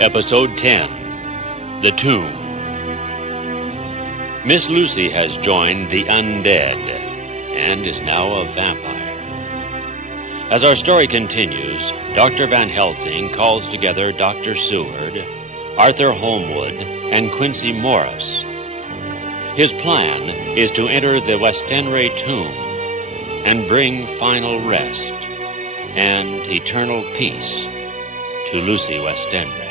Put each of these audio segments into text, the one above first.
Episode 10, The Tomb. Miss Lucy has joined the undead and is now a vampire. As our story continues, Dr. Van Helsing calls together Dr. Seward, Arthur Holmwood, and Quincy Morris. His plan is to enter the Westenra tomb and bring final rest and eternal peace to Lucy Westenra.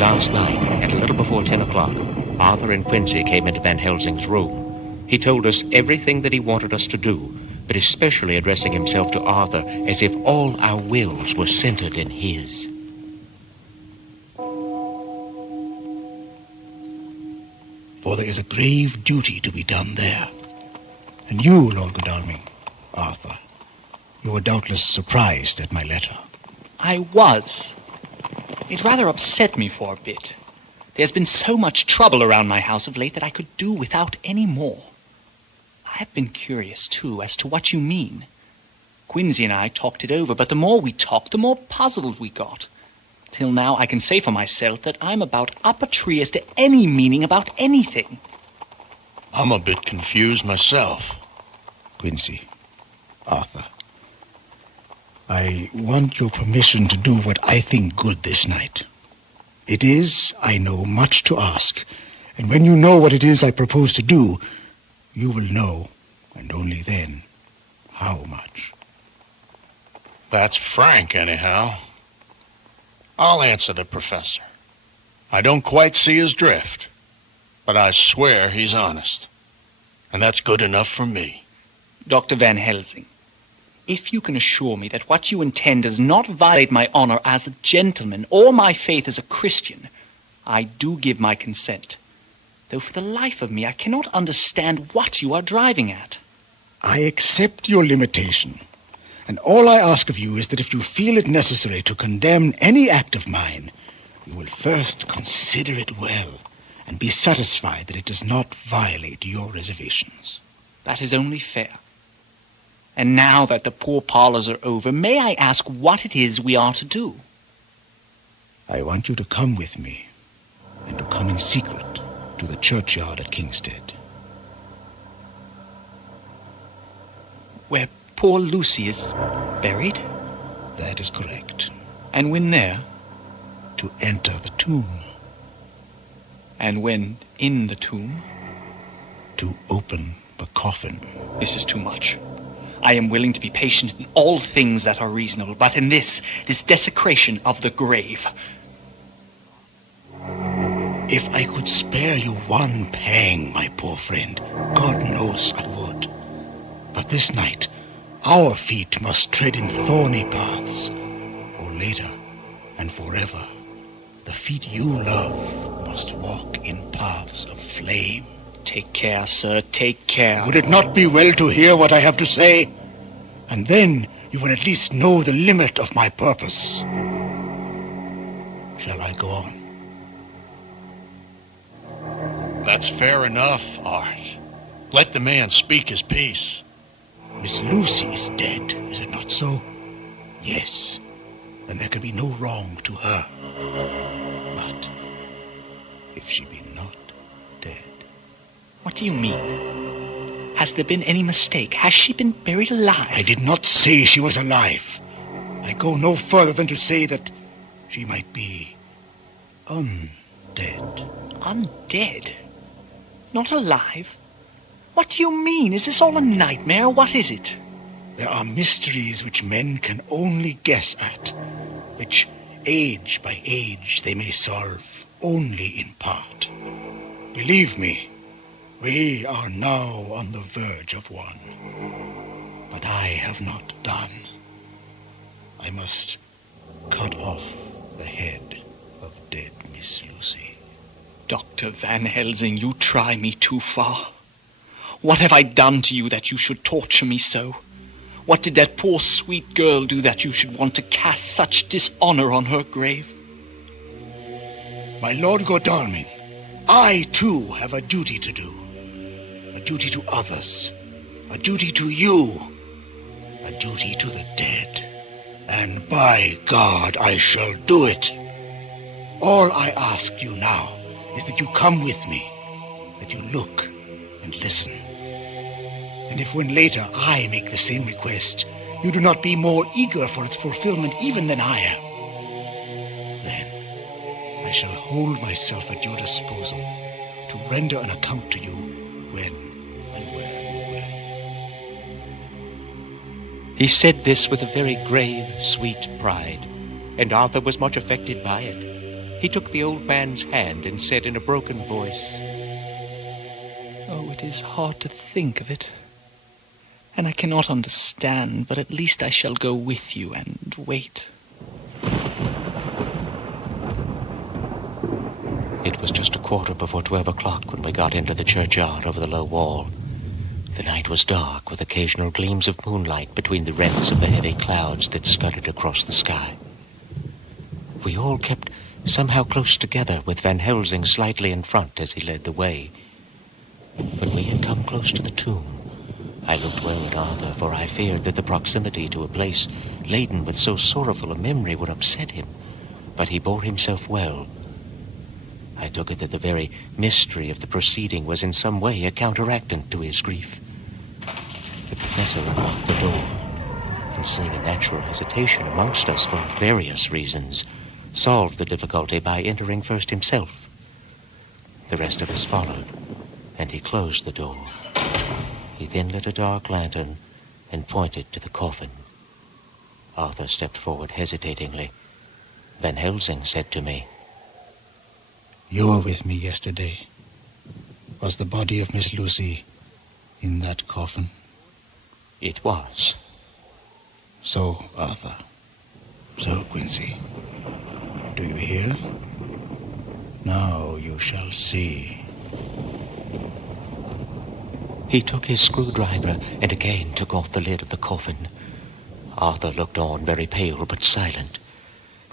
Last night, at a little before 10 o'clock, Arthur and Quincy came into Van Helsing's room. He told us everything that he wanted us to do, but especially addressing himself to Arthur as if all our wills were centered in his. For there is a grave duty to be done there. And you, Lord Godalming, Arthur, you were doubtless surprised at my letter. I was. It rather upset me for a bit. There's been so much trouble around my house of late that I could do without any more. I have been curious, too, as to what you mean. Quincy and I talked it over, but the more we talked, the more puzzled we got. Till now, I can say for myself that I'm about up a tree as to any meaning about anything. I'm a bit confused myself. Quincy, Arthur, I want your permission to do what I think good this night. It is, I know, much to ask, and when you know what it is I propose to do, you will know, and only then, how much. That's frank, anyhow. I'll answer the professor. I don't quite see his drift, but I swear he's honest, and that's good enough for me. Dr. Van Helsing, if you can assure me that what you intend does not violate my honor as a gentleman or my faith as a Christian, I do give my consent. Though for the life of me, I cannot understand what you are driving at. I accept your limitation, and all I ask of you is that if you feel it necessary to condemn any act of mine, you will first consider it well and be satisfied that it does not violate your reservations. That is only fair. And now that the poor parlors are over, may I ask what it is we are to do? I want you to come with me, and to come in secret to the churchyard at Kingstead. Where poor Lucy is buried? That is correct. And when there? To enter the tomb. And when in the tomb? To open the coffin. This is too much. I am willing to be patient in all things that are reasonable, but in this desecration of the grave. If I could spare you one pang, my poor friend, God knows I would. But this night, our feet must tread in thorny paths, or later and forever, the feet you love must walk in paths of flame. Take care, sir, take care. Would it not be well to hear what I have to say? And then you will at least know the limit of my purpose. Shall I go on? That's fair enough, Art. Let the man speak his piece. Miss Lucy is dead, is it not so? Yes. Then there can be no wrong to her. But if she be not dead... What do you mean? Has there been any mistake? Has she been buried alive? I did not say she was alive. I go no further than to say that she might be undead. Undead? Not alive? What do you mean? Is this all a nightmare, or what is it? There are mysteries which men can only guess at, which age by age they may solve only in part. Believe me, we are now on the verge of one. But I have not done. I must cut off the head of dead Miss Lucy. Dr. Van Helsing, you try me too far. What have I done to you that you should torture me so? What did that poor sweet girl do that you should want to cast such dishonor on her grave? My Lord Godalming, I, too, have a duty to do. A duty to others. A duty to you. A duty to the dead. And by God, I shall do it. All I ask you now is that you come with me, that you look and listen. And if when later I make the same request, you do not be more eager for its fulfillment even than I am, then I shall hold myself at your disposal to render an account to you when and where you will. He said this with a very grave, sweet pride, and Arthur was much affected by it. He took the old man's hand and said in a broken voice, Oh, it is hard to think of it. And I cannot understand, but at least I shall go with you and wait. It was just 12:15 when we got into the churchyard over the low wall. The night was dark, with occasional gleams of moonlight between the rents of the heavy clouds that scudded across the sky. We all kept somehow close together, with Van Helsing slightly in front as he led the way. When we had come close to the tomb, I looked well at Arthur, for I feared that the proximity to a place laden with so sorrowful a memory would upset him, but he bore himself well. I took it that the very mystery of the proceeding was in some way a counteractant to his grief. The professor unlocked the door, and seeing a natural hesitation amongst us for various reasons, solved the difficulty by entering first himself. The rest of us followed, and he closed the door. He then lit a dark lantern and pointed to the coffin. Arthur stepped forward hesitatingly. Van Helsing said to me, You were with me yesterday. Was the body of Miss Lucy in that coffin? It was. So, Arthur. So, Quincy. Do you hear? Now you shall see. He took his screwdriver and again took off the lid of the coffin. Arthur looked on, very pale but silent.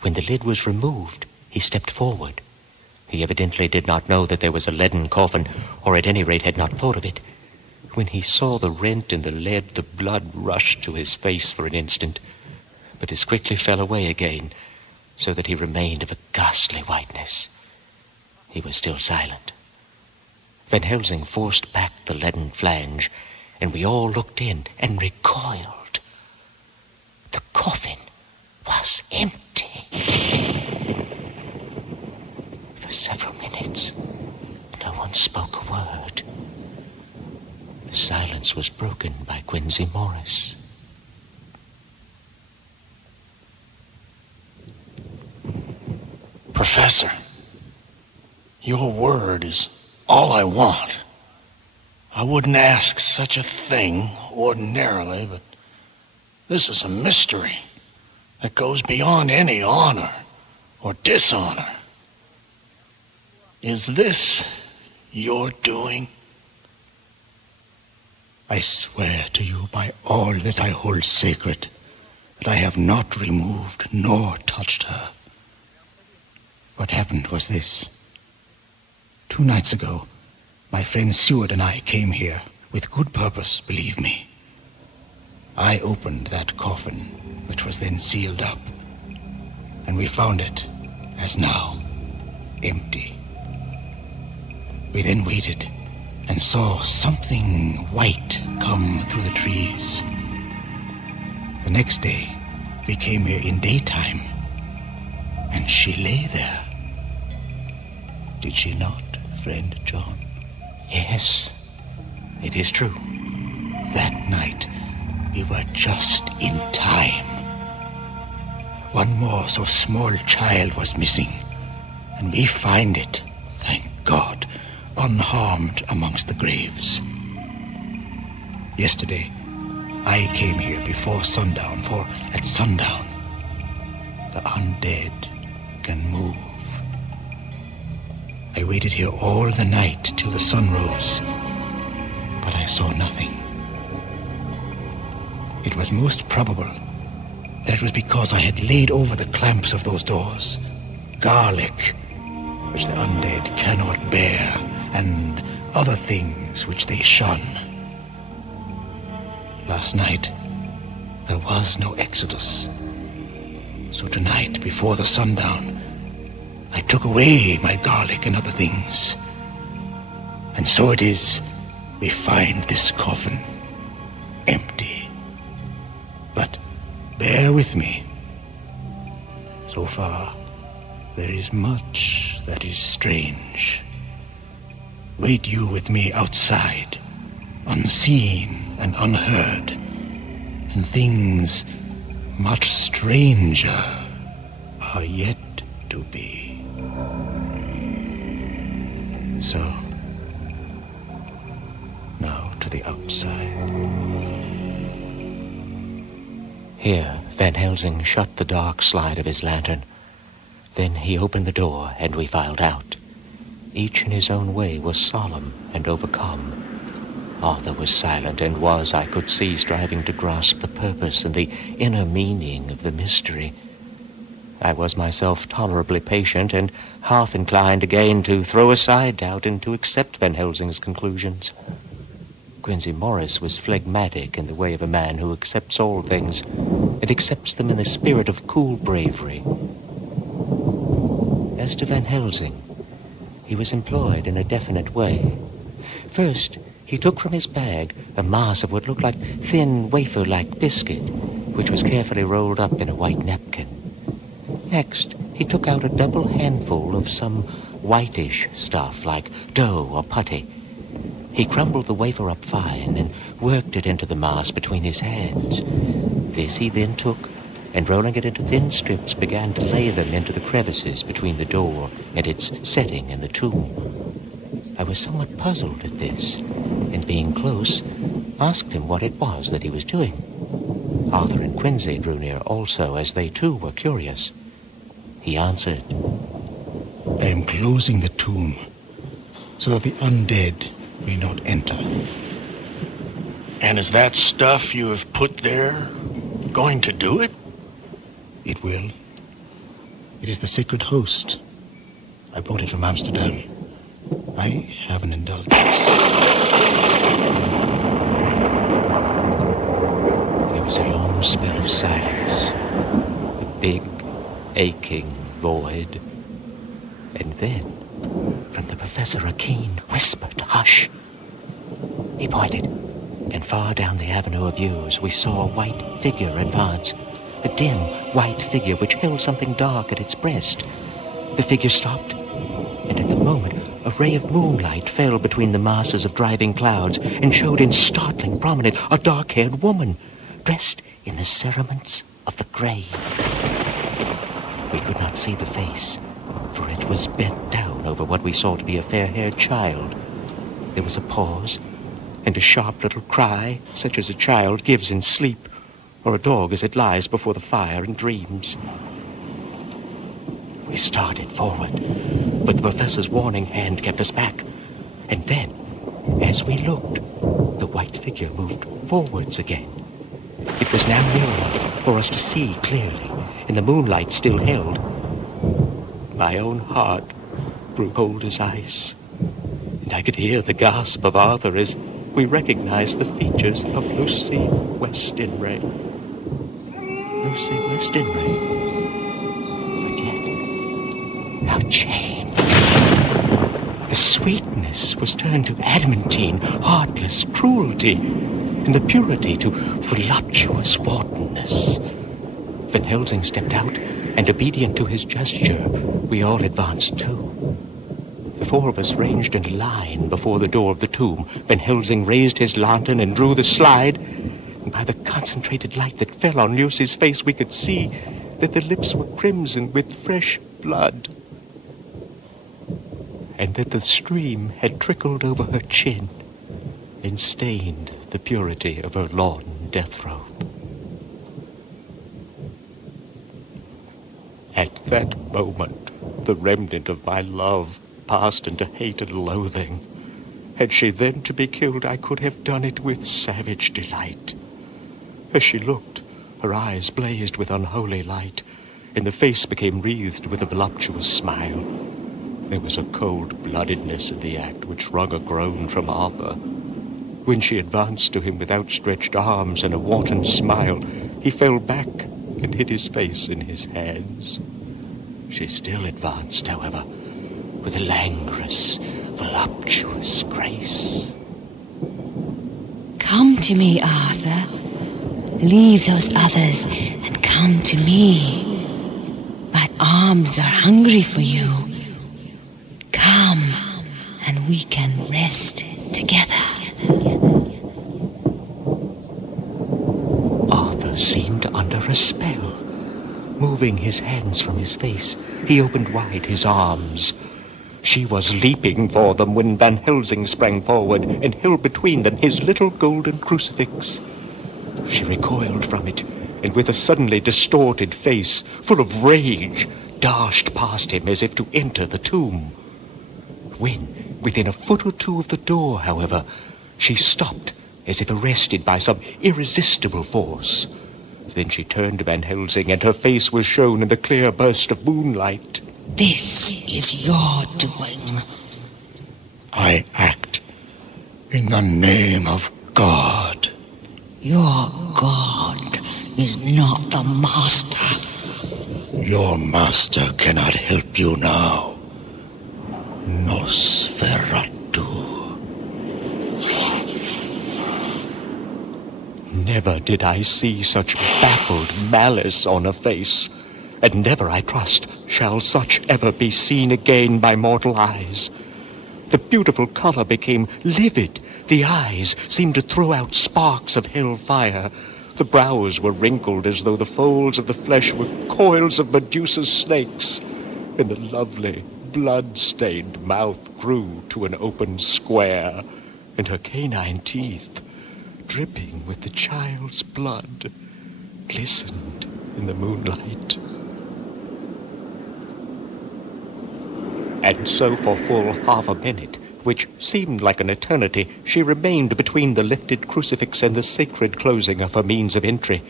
When the lid was removed, he stepped forward. He evidently did not know that there was a leaden coffin, or at any rate had not thought of it. When he saw the rent in the lead, the blood rushed to his face for an instant, but as quickly fell away again, so that he remained of a ghastly whiteness. He was still silent. Van Helsing forced back the leaden flange, and we all looked in and recoiled. The coffin was empty. For several minutes, no one spoke a word. The silence was broken by Quincy Morris. Professor, your word is all I want. I wouldn't ask such a thing ordinarily, but this is a mystery that goes beyond any honor or dishonor. Is this your doing? I swear to you by all that I hold sacred that I have not removed nor touched her. What happened was this. 2 nights ago, my friend Seward and I came here with good purpose, believe me. I opened that coffin, which was then sealed up, and we found it, as now, empty. We then waited and saw something white come through the trees. The next day, we came here in daytime, and she lay there. Did she not, friend John? Yes, it is true. That night, we were just in time. One more so small child was missing, and we find it, thank God, unharmed amongst the graves. Yesterday, I came here before sundown, for at sundown, the undead can move. I waited here all the night till the sun rose, but I saw nothing. It was most probable that it was because I had laid over the clamps of those doors garlic, which the undead cannot bear, and other things which they shun. Last night, there was no exodus. So tonight, before the sundown, I took away my garlic and other things. And so it is, we find this coffin empty. But bear with me. So far, there is much that is strange. Wait you with me outside, unseen and unheard, and things much stranger are yet to be. So, now to the outside. Here, Van Helsing shut the dark slide of his lantern. Then he opened the door, and we filed out. Each in his own way was solemn and overcome. Arthur was silent and was, I could see, striving to grasp the purpose and the inner meaning of the mystery. I was myself tolerably patient and half inclined again to throw aside doubt and to accept Van Helsing's conclusions. Quincy Morris was phlegmatic in the way of a man who accepts all things and accepts them in the spirit of cool bravery. As to Van Helsing, he was employed in a definite way. First, he took from his bag a mass of what looked like thin wafer-like biscuit, which was carefully rolled up in a white napkin. Next, he took out a double handful of some whitish stuff like dough or putty. He crumbled the wafer up fine and worked it into the mass between his hands. This he then took, and rolling it into thin strips, began to lay them into the crevices between the door and its setting in the tomb. I was somewhat puzzled at this, and being close, asked him what it was that he was doing. Arthur and Quincy drew near also, as they too were curious. He answered, I am closing the tomb so that the undead may not enter. And is that stuff you have put there going to do it? It will. It is the sacred host. I brought it from Amsterdam. I have an indulgence. There was a long spell of silence, a big, aching void. And then, from the professor, a keen, whispered hush. He pointed, and far down the avenue of yews we saw a white figure advance, a dim, white figure which held something dark at its breast. The figure stopped, and at the moment a ray of moonlight fell between the masses of driving clouds and showed in startling prominence a dark-haired woman, dressed in the cerements of the grave. We could not see the face, for it was bent down over what we saw to be a fair-haired child. There was a pause, and a sharp little cry, such as a child gives in sleep, or a dog as it lies before the fire and dreams. We started forward, but the professor's warning hand kept us back. And then, as we looked, the white figure moved forwards again. It was now near enough for us to see clearly, and the moonlight still held. My own heart grew cold as ice, and I could hear the gasp of Arthur as we recognized the features of Lucy Westinray. Lucy Westinray. But yet, how changed. The sweetness was turned to adamantine, heartless cruelty, and the purity to voluptuous wantonness. Van Helsing stepped out, and obedient to his gesture, we all advanced too. The four of us ranged in a line before the door of the tomb. Van Helsing raised his lantern and drew the slide, and by the concentrated light that fell on Lucy's face, we could see that the lips were crimson with fresh blood, and that the stream had trickled over her chin and stained the purity of her lawn death robe. At that moment, the remnant of my love passed into hate and loathing. Had she then to be killed, I could have done it with savage delight. As she looked, her eyes blazed with unholy light, and the face became wreathed with a voluptuous smile. There was a cold-bloodedness in the act which wrung a groan from Arthur. When she advanced to him with outstretched arms and a wanton smile, he fell back and hid his face in his hands. She still advanced, however, with a languorous, voluptuous grace. Come to me, Arthur. Leave those others and come to me. My arms are hungry for you. Come, and we can rest together. Arthur seemed under a spell. Moving his hands from his face, he opened wide his arms. She was leaping for them when Van Helsing sprang forward and held between them his little golden crucifix. She recoiled from it, and with a suddenly distorted face, full of rage, dashed past him as if to enter the tomb. When, within a foot or two of the door, however, she stopped, as if arrested by some irresistible force. Then she turned to Van Helsing, and her face was shown in the clear burst of moonlight. This is your doing. I act in the name of God. Your God is not the master. Your master cannot help you now. Nosferatu. Never did I see such baffled malice on a face, and never, I trust, shall such ever be seen again by mortal eyes. The beautiful color became livid. The eyes seemed to throw out sparks of hell fire. The brows were wrinkled as though the folds of the flesh were coils of Medusa's snakes, and the lovely, blood-stained mouth grew to an open square, and her canine teeth, dripping with the child's blood, glistened in the moonlight. And so for full half a minute, which seemed like an eternity, she remained between the lifted crucifix and the sacred closing of her means of entry.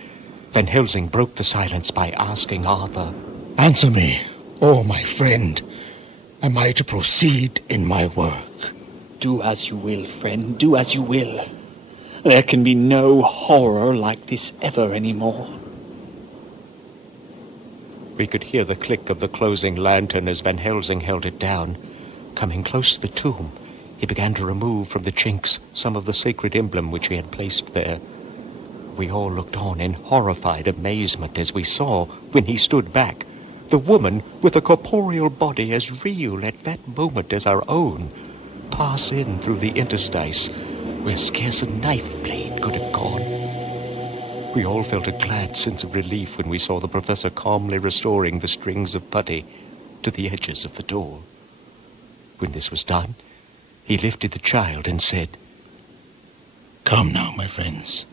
Van Helsing broke the silence by asking Arthur, Answer me, oh my friend. Am I to proceed in my work? Do as you will, friend, do as you will. There can be no horror like this ever anymore. We could hear the click of the closing lantern as Van Helsing held it down. Coming close to the tomb, he began to remove from the chinks some of the sacred emblem which he had placed there. We all looked on in horrified amazement as we saw, when he stood back, the woman with a corporeal body as real at that moment as our own pass in through the interstice where scarce a knife blade could have gone. We all felt a glad sense of relief when we saw the professor calmly restoring the strings of putty to the edges of the door. When this was done, he lifted the child and said, Come now, my friends.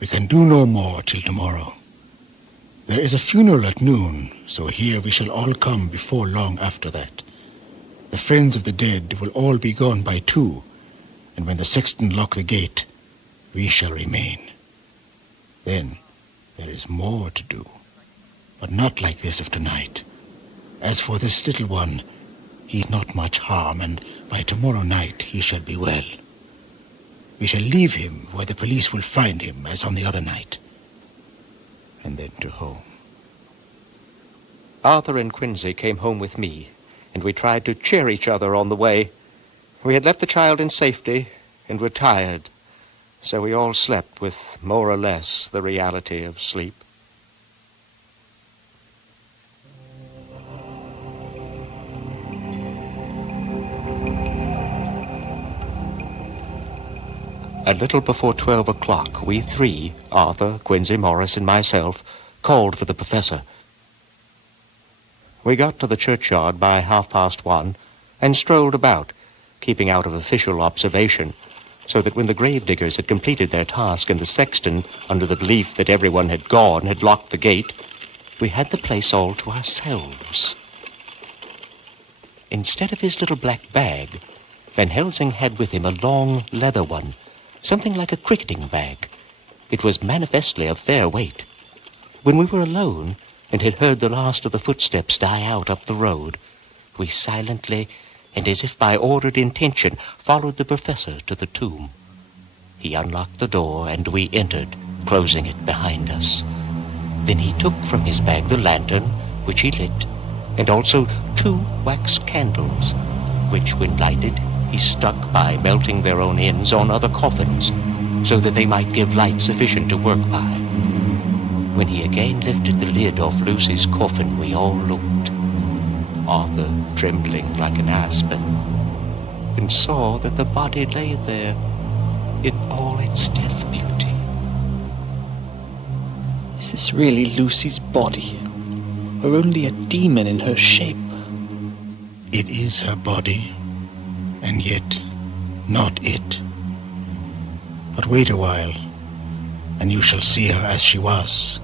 We can do no more till tomorrow. There is a funeral at noon, so here we shall all come before long after that. The friends of the dead will all be gone by 2, and when the sexton lock the gate, we shall remain. Then there is more to do, but not like this of tonight. As for this little one, he's not much harm, and by tomorrow night he shall be well. We shall leave him where the police will find him, as on the other night, and then to home. Arthur and Quincy came home with me, and we tried to cheer each other on the way. We had left the child in safety and were tired, so we all slept with more or less the reality of sleep. A little before 12 o'clock, we 3, Arthur, Quincy, Morris, and myself, called for the professor. We got to the churchyard by 1:30 and strolled about, keeping out of official observation, so that when the gravediggers had completed their task and the sexton, under the belief that everyone had gone, had locked the gate, we had the place all to ourselves. Instead of his little black bag, Van Helsing had with him a long leather one, something like a cricketing bag. It was manifestly of fair weight. When we were alone and had heard the last of the footsteps die out up the road, We silently, and as if by ordered intention, followed the professor to the tomb. He unlocked the door, and we entered, closing it behind us. Then he took from his bag the lantern, which he lit, and also 2 wax candles, which, when lighted, he stuck by melting their own ends on other coffins, so that they might give light sufficient to work by. When he again lifted the lid off Lucy's coffin, we all looked, Arthur trembling like an aspen, and saw that the body lay there in all its death beauty. Is this really Lucy's body? Or only a demon in her shape? It is her body, and yet not it. But wait a while, and you shall see her as she was,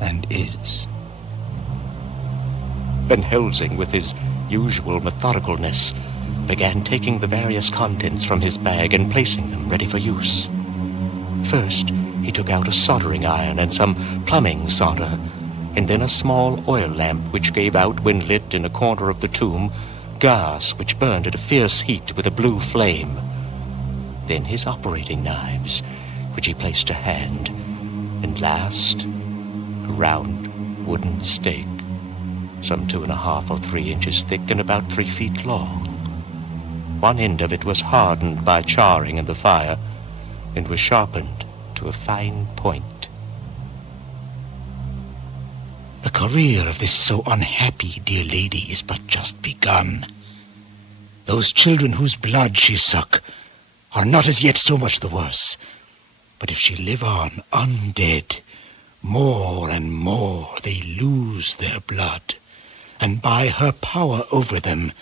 and is. Van Helsing, with his usual methodicalness, began taking the various contents from his bag and placing them ready for use. First, he took out a soldering iron and some plumbing solder, and then a small oil lamp which gave out, when lit in a corner of the tomb, gas which burned at a fierce heat with a blue flame. Then his operating knives, which he placed to hand, and last, a round wooden stake, some 2.5 or 3 inches thick and about 3 feet long. One end of it was hardened by charring in the fire and was sharpened to a fine point. The career of this so unhappy dear lady is but just begun. Those children whose blood she suck are not as yet so much the worse. But if she live on undead, more and more they lose their blood, and by her power over them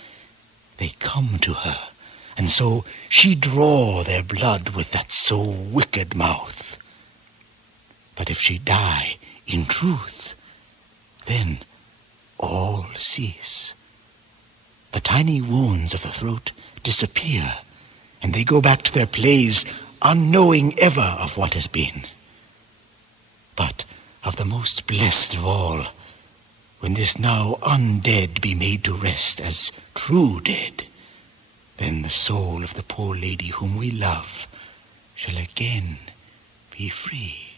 they come to her, and so she draw their blood with that so wicked mouth. But if she die in truth, then all cease. The tiny wounds of the throat disappear, and they go back to their plays, unknowing ever of what has been. But of the most blessed of all, when this now undead be made to rest as true dead, then the soul of the poor lady whom we love shall again be free.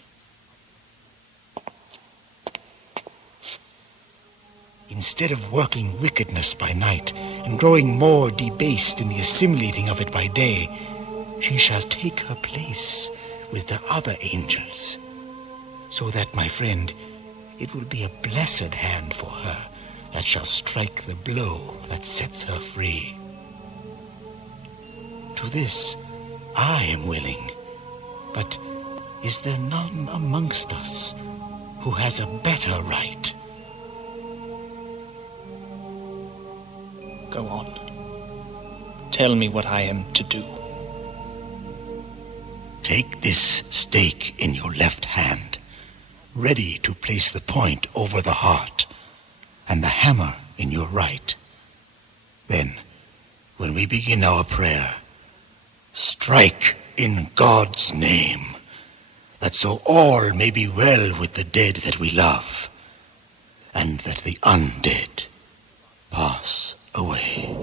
Instead of working wickedness by night and growing more debased in the assimilating of it by day, she shall take her place with the other angels, so that, my friend, it will be a blessed hand for her that shall strike the blow that sets her free. To this I am willing, but is there none amongst us who has a better right? Go on. Tell me what I am to do. Take this stake in your left hand, ready to place the point over the heart, and the hammer in your right. Then, when we begin our prayer, strike in God's name, that so all may be well with the dead that we love, and that the undead pass away.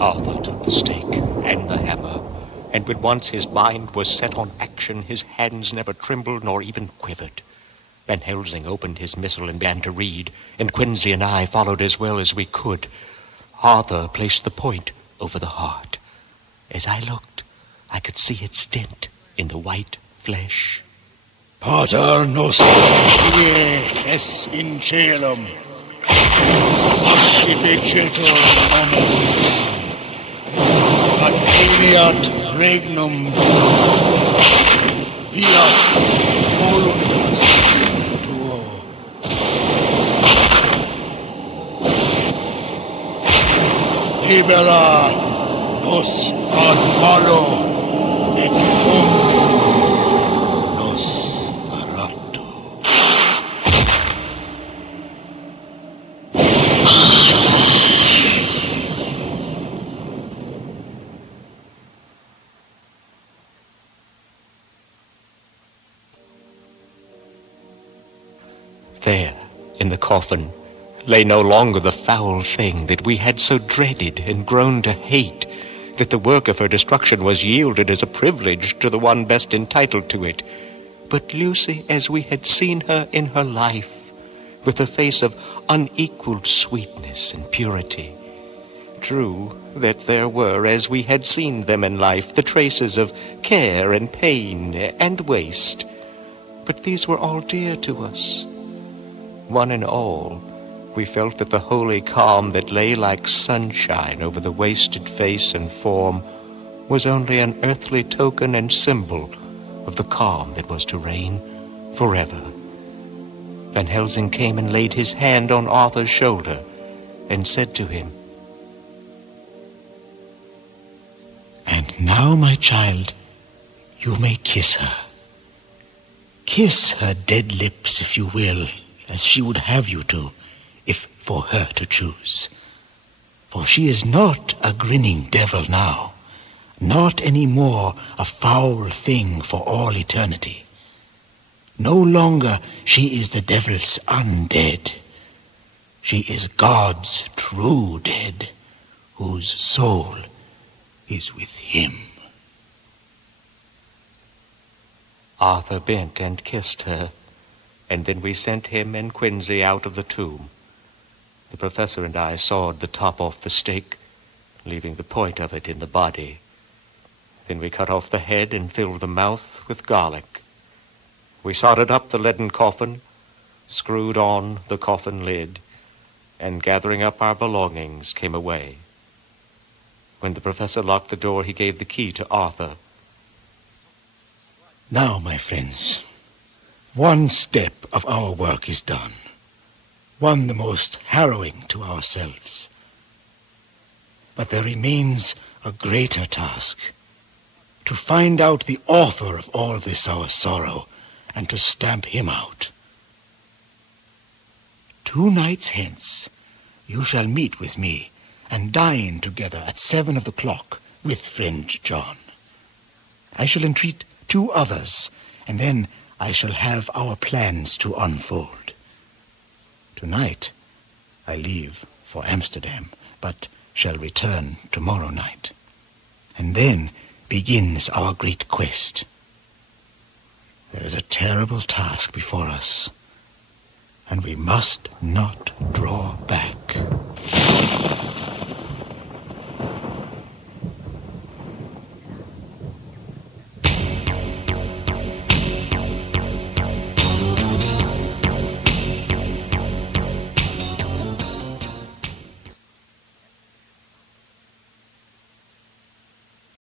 Arthur took the stake and the hammer, and when once his mind was set on action, his hands never trembled nor even quivered. Van Helsing opened his missal and began to read, and Quinsy and I followed as well as we could. Arthur placed the point over the heart. As I looked, I could see its dent in the white flesh. Pater noster, die es in caelum, sanctificetur nomen, adveniat regnum, fiat voluntas tuo. Libera nos ad malo, et omnium nos ferrato. There, in the coffin, lay no longer the foul thing that we had so dreaded and grown to hate, that the work of her destruction was yielded as a privilege to the one best entitled to it, but Lucy as we had seen her in her life, with a face of unequaled sweetness and purity. True that there were, as we had seen them in life, the traces of care and pain and waste, but these were all dear to us. One and all, we felt that the holy calm that lay like sunshine over the wasted face and form was only an earthly token and symbol of the calm that was to reign forever. Van Helsing came and laid his hand on Arthur's shoulder and said to him, "And now, my child, you may kiss her. Kiss her dead lips, if you will, as she would have you to, if for her to choose. For she is not a grinning devil now, not any more a foul thing for all eternity. No longer she is the devil's undead. She is God's true dead, whose soul is with him." Arthur bent and kissed her, and then we sent him and Quinsy out of the tomb. The professor and I sawed the top off the stake, leaving the point of it in the body. Then we cut off the head and filled the mouth with garlic. We soldered up the leaden coffin, screwed on the coffin lid, and gathering up our belongings, came away. When the professor locked the door, he gave the key to Arthur. Now, my friends, one step of our work is done, one the most harrowing to ourselves. But there remains a greater task, to find out the author of all this our sorrow, and to stamp him out. 2 nights hence, you shall meet with me and dine together at 7 of the clock with friend John. I shall entreat 2 others, and then I shall have our plans to unfold. Tonight I leave for Amsterdam, but shall return tomorrow night. And then begins our great quest. There is a terrible task before us, and we must not draw back.